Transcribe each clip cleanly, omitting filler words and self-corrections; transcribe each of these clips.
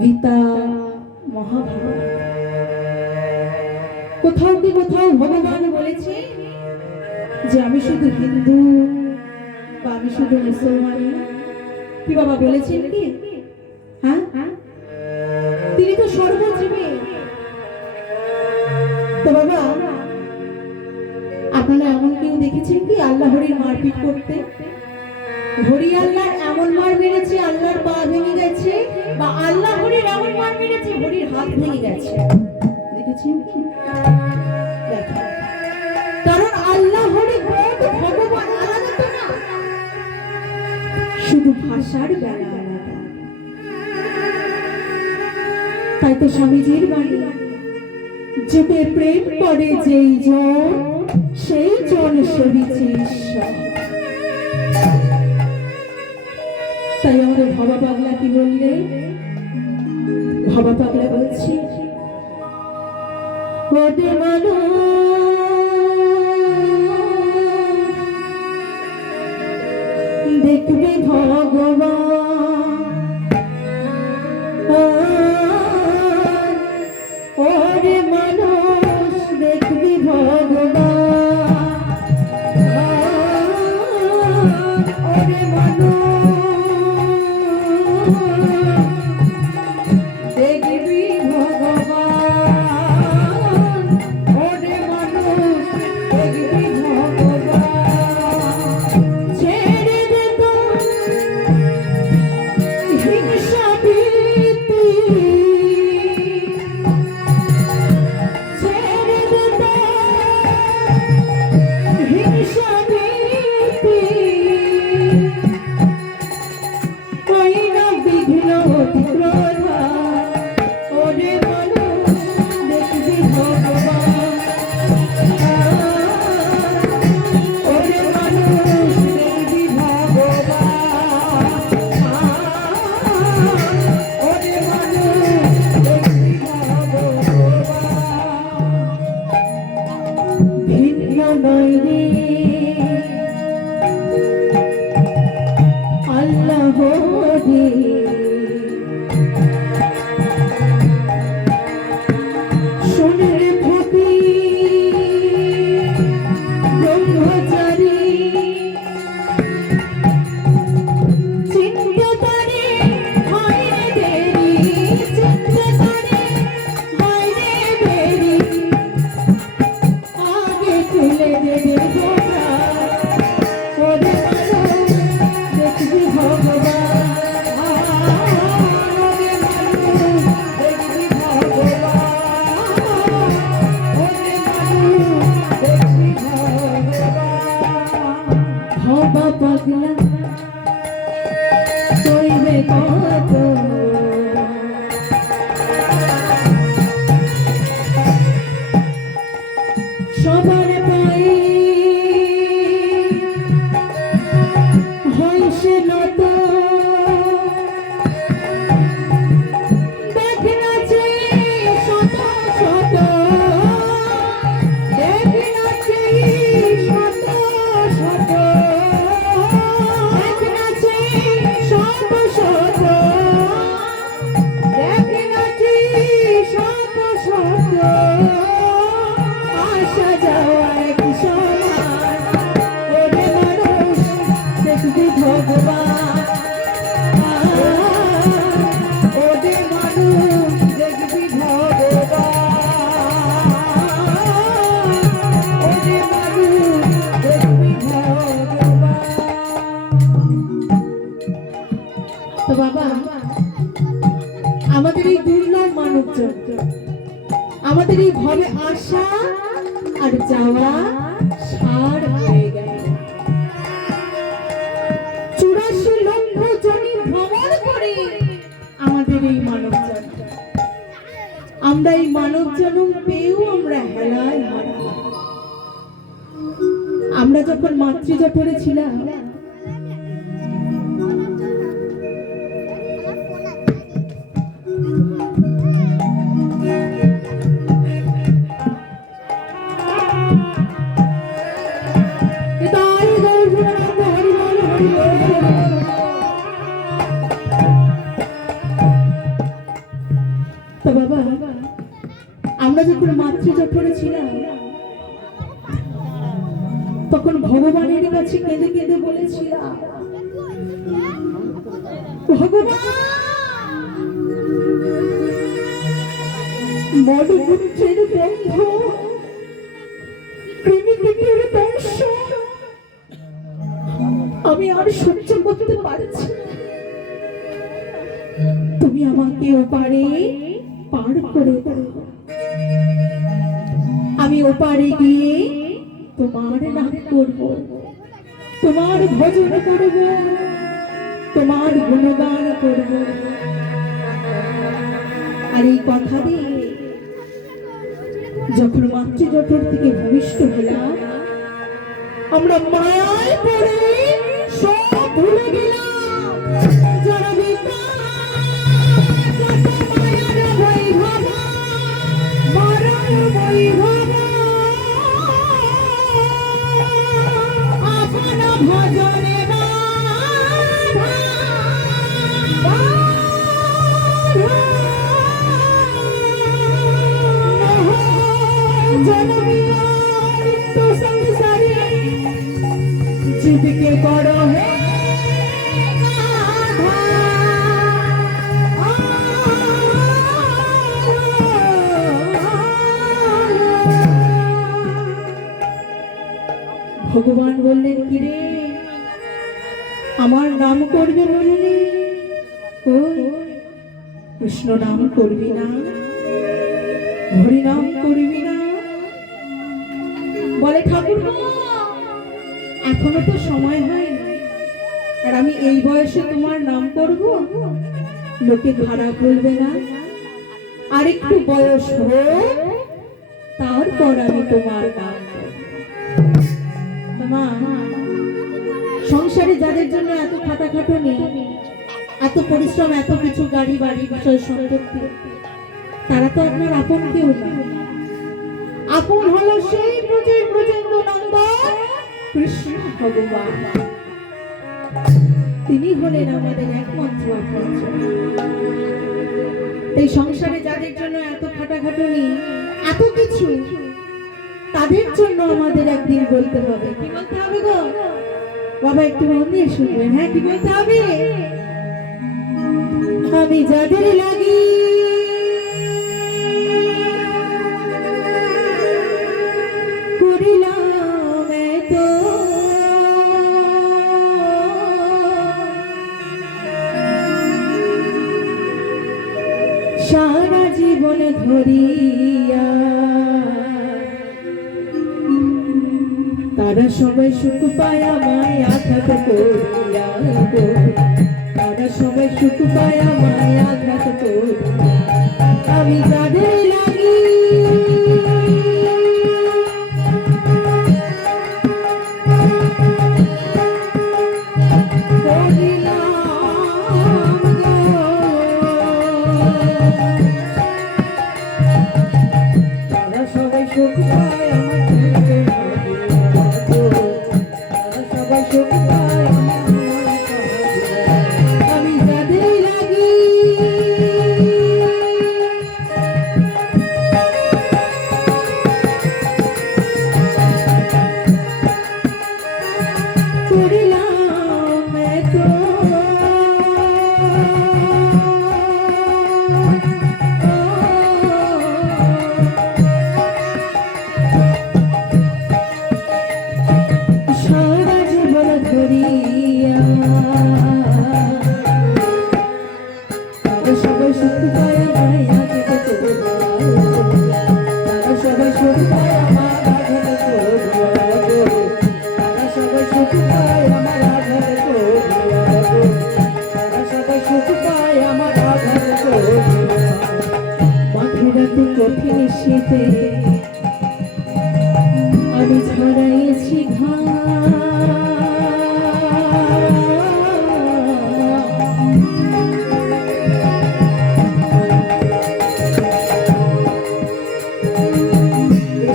গীতা, মহাভারত, কোথাও কি কোথাও ভগবান বলেছে যে আমি শুধু হিন্দু বা আমি শুধু মুসলমান? কি বাবা বলেছেন কি? হ্যাঁ, তিনি তো সর্বজীবী। তো বাবা, আপনারা এমন কেউ দেখেছেন কি আল্লাহ হরির মারপিট করতে? হরি আল্লাহ এমন মার মেরেছে আল্লাহর পা ভেঙে গেছে, বা আল্লাহ হরির এমন মার মেরেছে হরির হাত ভেঙে গেছে? দেখেছেন কি? কারণ আল্লাহ হরি ভগবান আলাদা তো না, শুধু ভাষার বেলা আলাদা। তাই তো স্বামীজির বাণী, যেতে প্রেম করে যেই জন সেই জন সেবিছে ঈশ্বর। তাই আমাদের ভবা পাগলা কি বললে? ভবা পাগলা বলছি, ওরে মানুষ দেখবে ভগবান, ওরে মানুষ দেখবি ভগবান, ওরে মানুষ দেখবি ভগবান, ওরে মানুষ দেখবি ভগবান। ছেড়ে দে তো হিংসা ভীতি, ছেড়ে দে তো হিংসা ভীতি, ওই না বিঘ্ন অতিক্রম, ওরে মানুষ দেখবি ভগবান, ওরে মানুষ দেখবি ভগবান, ওরে মানুষ দেখবি ভগবান। ভিন্ন নয় রে আল্লাহ হরি, সোনের ফকির ব্রহ্মচারী, চিনতে পারে হয় রে দেরি, চিনতে পারে হয় রে দেরি, আগে তুলে দেবে গোরা, ওরে মানুষ দেখবি ভগবান, ওরে মানুষ দেখবি ভগবান, ওরে মানুষ দেখবি ভগবান। ভবা পাগলা কইবে কত, সবার পায়ে হয় সে নত, দেখ না যে শত শত, দেখ না যে শত শত, দেখ না যে শত শত, দেখ না যে শত শত, আসা যাওয়া এক সমান, ওরে মানুষ দেখবি ভগবান, ওরে মানুষ দেখবি ভগবান, ওরে মানুষ দেখবি ভগবান। তো বাবা, আমাদের এই দুর্লভ মানবজন, আমাদের এই ভবে আসা আর যাওয়া সার হয়ে গেল। 84 লক্ষ জনি ভ্রমণ করে আমাদের এই মানব জন্ম, আমরা এই মানব জন্ম পেয়েও আমরা হেলায় হারা। আমরা যখন মাতৃজঠরে ছিলাম, তো বাবা, আমরা যখন মাতৃজঠরে ছিলাম তখন ভগবানের কাছে কেঁদে কেঁদে বলেছিলাম, ভগবান, মধুপুত্রের বন্ধ, কৃমিকীটের বংশ আমি আর সহ্য করতে পারছি না। তুমি আমাকে ওপারে পার করে দাও, আমি ওপারে গিয়ে তোমার নাম করব, তোমার ভজন করব, তোমার গুণগান করব। আর এই কথা দিয়ে যখন মাতৃজঠর থেকে ভূমিষ্ঠ হলাম, আমরা মায়ায় পড়ে সব ভুলে গেলাম। যারা জীবকে করো হে ভগবান বললেন, কিরে আমার নাম করবে বললি, কৃষ্ণ নাম করবি না, হরি নাম করবি না? বলে ঠাকুর এখনো তো সময় হয়, আর আমি এই বয়সে তোমার নাম করব, লোকে খারাপ বলবে না? আর একটু বয়স হোক, তারপর আমি তোমার নাম করব। মা, সংসারে যাদের জন্য এত খাটাখাটনি, এত পরিশ্রম, এত কিছু, গাড়ি বাড়ি বিষয় সম্পত্তি, তারা তো আপনার আপন কেউ না। আপন হলো সেই ব্রজের ব্রজেন্দ্র নন্দন কৃষ্ণ ভগবান। তিনি হলেন আমাদের একমাত্র আপন। এই সংসারে যাদের জন্য এত খাটাখাটনি, এত কিছু, তাদের জন্য আমাদের একদিন বলতে হবে। কি বলতে হবে গো বাবা? একটু মন দিয়ে শুনবেন। হ্যাঁ, কি বলতে হবে? আমি যাদের লাগি করিলাম তো সারা জীবন ধরিয়া, তারা সবাই সুখ পায় আমায় আঘাত করিয়া, তারা সবাই সুখ পায় আমায় আঘাত করিয়া। আমি যাদের লাগি তারা সবাই সুখ পায় কঠিন শীতে আমি ছড়াইছি ঘাম,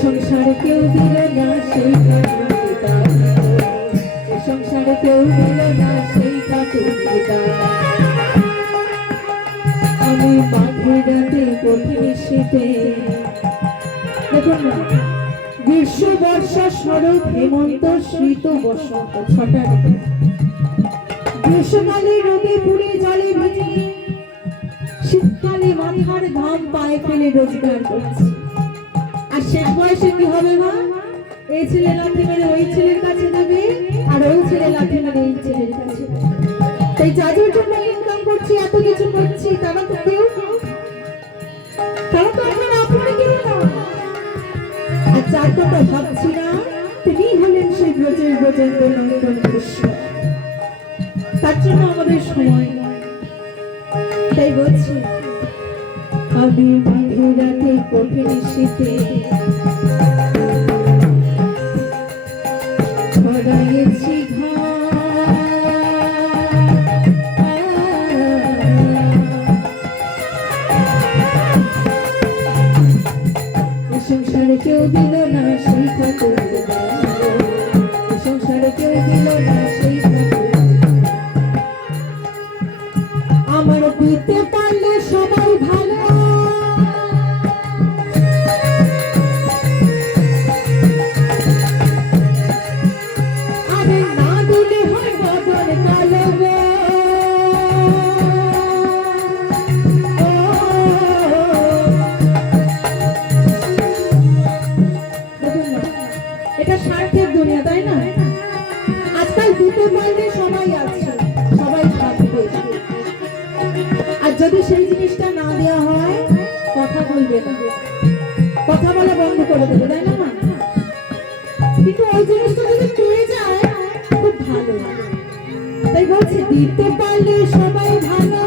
সংসারে কেউ দিল না সেইটা সংসারে কেউ দিল না সেইটা তুমি আমি মাঘের রাতে কঠিন শীতে, দেখুন না, গ্রীষ্ম বর্ষা শরৎ হেমন্ত শীত বসন্ত ছটা ঋতু। গ্রীষ্মকালে রোদে পুড়ে জলে ভিজে, শীতকালে মাথার ঘাম পায়ে ফেলে রোজগার করছে। আর শেষ বয়সে কি হবে মা? এই ছেলে লাথি মেরে ওই ছেলের কাছে দেবে, আর ওই ছেলে লাথি মেরে এই ছেলের কাছে দেবে। তাই যাদের জন্য ইনকাম করছি, এত কিছু করছি, তারা তো কেউ, তারা তো আপনার আপনার কেউ না। আর যার কথা ভাবছি না, তিনি হলেন সেই ব্রজের ব্রজেন্দ্র নন্দন কৃষ্ণ। তার জন্য আমাদের সময় নয়। তাই বলছি, আমি মাঘের রাতে কঠিন শীতে ছড়াইছি সংসারে কেউ দিল না সেই ঠাকুর, সংসারে কেউ দিল না সেই ঠাকুর। আমার দিতে পারলে সবাই ভালো, আরে না দিলে হয় বদল কালো গো। এটা স্বার্থের দুনিয়া, তাই না? আজকাল দিতে পারলে সবাই আছে, সবাই থাকবে। আর যদি সেই জিনিসটা না দেওয়া হয়, কথা বলবে না, কথা বলা বন্ধ করে দেবে, তাই না মা? কিন্তু ওই জিনিসটা যদি পেয়ে যায় খুব ভালো। তাই বলছি, দিতে পারলে সবাই ভালো,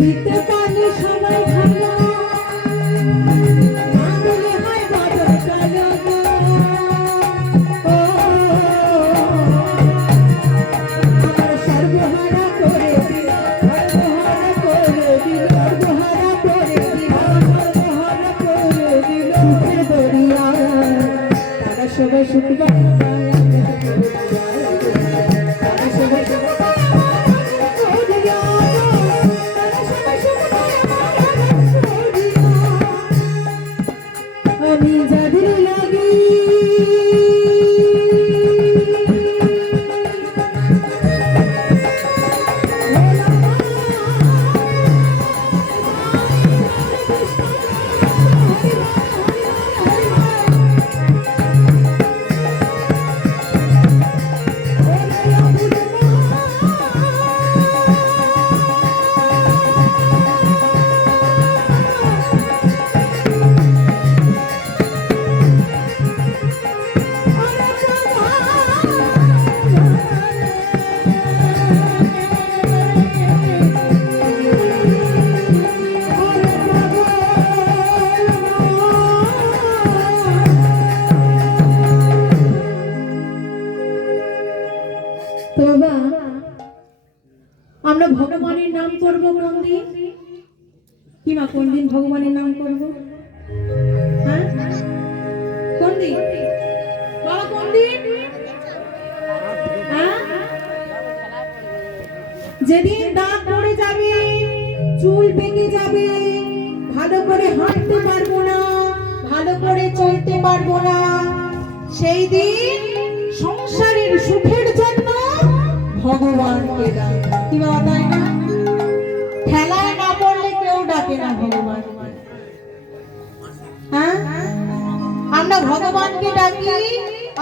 দিতে পারলে সবাই ভালো, না দিলে হয় বদল কালো গো। আমার সর্বহারা করে দিল, সর্বহারা করে দিল, সর্বহারা করে দিল, সর্বহারা করে দিল সুখের দরিয়া। তারা সবাই সুখ পায়, তারা সবাই সুখ পায়। আমি যাদের লাগি তো বাবা, আমরা ভগবানের নাম করব কোন দিন? কি মা, কোন দিন ভগবানের নাম করব? হ্যাঁ, কোন দিন বাবা, কোন দিন? হ্যাঁ, যেদিন দাঁত পড়ে যাবে, চুল পেকে যাবে, ভালো করে হাঁটতে পারবো না, ভালো করে চলতে পারবো না, সেই দিন সংসারের সুখের জন্য ভগবানকে ডাক। কি বাবা, তাই না? খেলায় না পড়লে কেউ ডাকে না ভগবান। হ্যাঁ, আমরা ভগবানকে ডাকি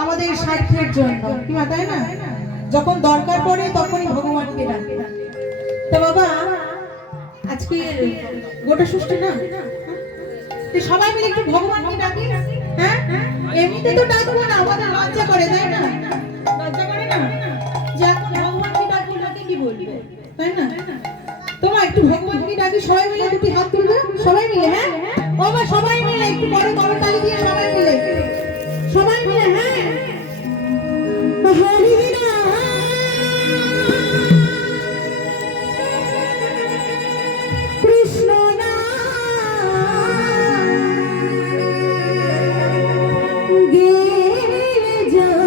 আমাদের স্বার্থের জন্য। কি বাবা, তাই না? যখন দরকার পড়ে তখনই ভগবানকে ডাকি। তো বাবা, আজকে গোটা ষষ্ঠী না, সবাই মিলে একটু ভগবানকে ডাকি। এমনিতে তো ডাকবো না, আমাদের লজ্জা করে, তাই না? লজ্জা করে না যে এখন ভগবানকে ডাকি, লোকে কি বলবে, তাই না? তোমার একটু ভগবানকে ডাকি, সবাই মিলে দুটি হাত তুলবে, সবাই মিলে, হ্যাঁ বাবা, সবাই মিলে একটু বড় করতালি দিয়ে সবাই মিলে, সবাই মিলে, হ্যাঁ। হরি রাম কৃষ্ণ নাম গে যায়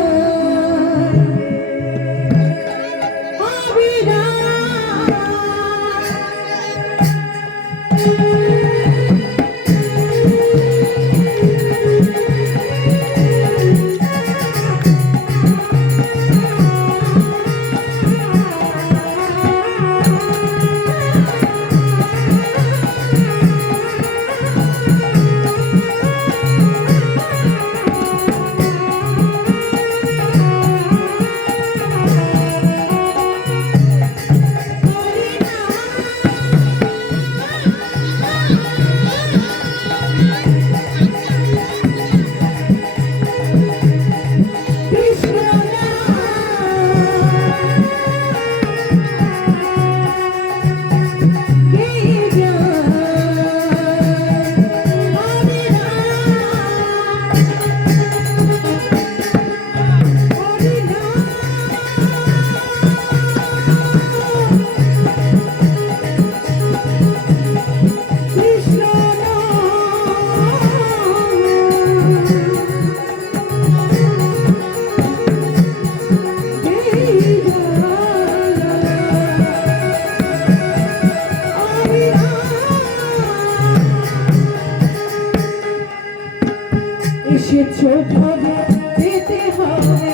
এসেছো ভবে যেতে হবে,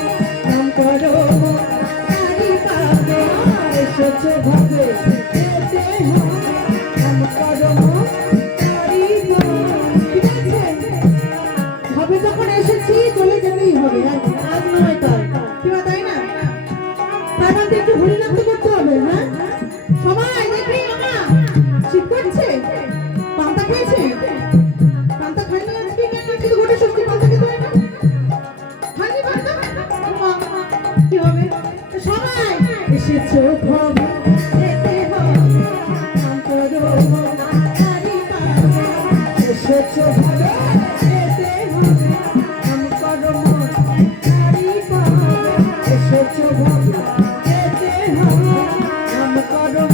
নাম করো তারি পাবে। এসেছো ভবে যেতে হবে, নাম করো তারি পাবে। ঠিক আছে, ভবে যখন এসেছি চলে যেতেই হবে, আজ নয় কাল, কিবা তাই না? তার মধ্যে একটু হরিনাম তো করতে হবে, হ্যাঁ সবাই। দেখি মামা শীত করছে, পান্তা খেয়েছে? পান্তা খাইনি আজকে, কেন আজকে তো গোটা সত্যি পান্তা খেতে হয় না? খাইনি পান্তা? কি হবে? সবাই এসেছো ভবে যেতে হবে, নাম করো তারি পাবে। এসেছো ভবে যেতে হবে, নাম করো তারি পাবে। এসেছো ভবে যেতে হবে, নাম করো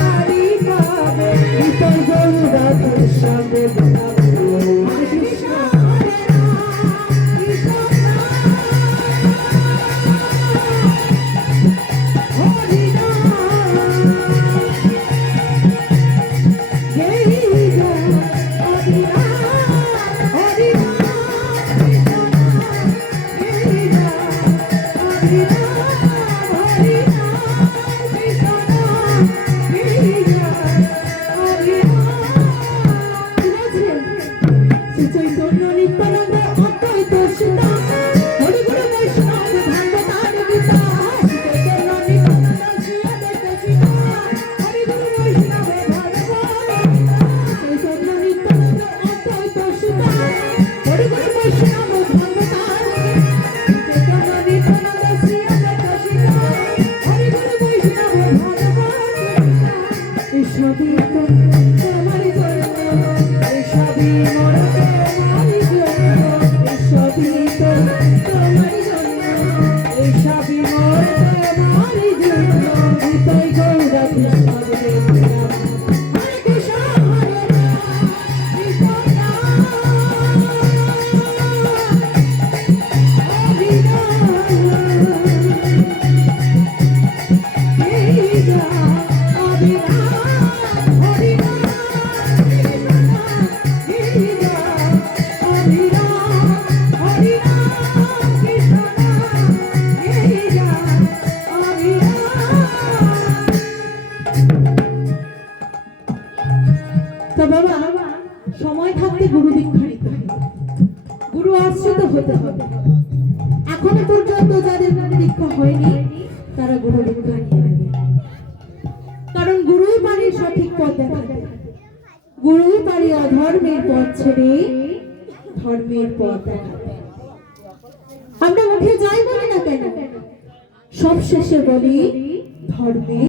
তারি পাবে। নিতাই গৌর রাধে সঙ্গে সময় থাকতে গুরু দীক্ষা নিতে হবে, গুরু আশ্রিত হতে হবে। এখনো পর্যন্ত যাদের দীক্ষা হয়নি তারা গুরু দীক্ষা নিয়ে নেবে, কারণ গুরুই পারে সঠিক পথ দেখাতে, গুরুই পারে অধর্মের পথ ছেড়ে ধর্মের পথ দেখাতে। সবশেষে বলি ধর্মে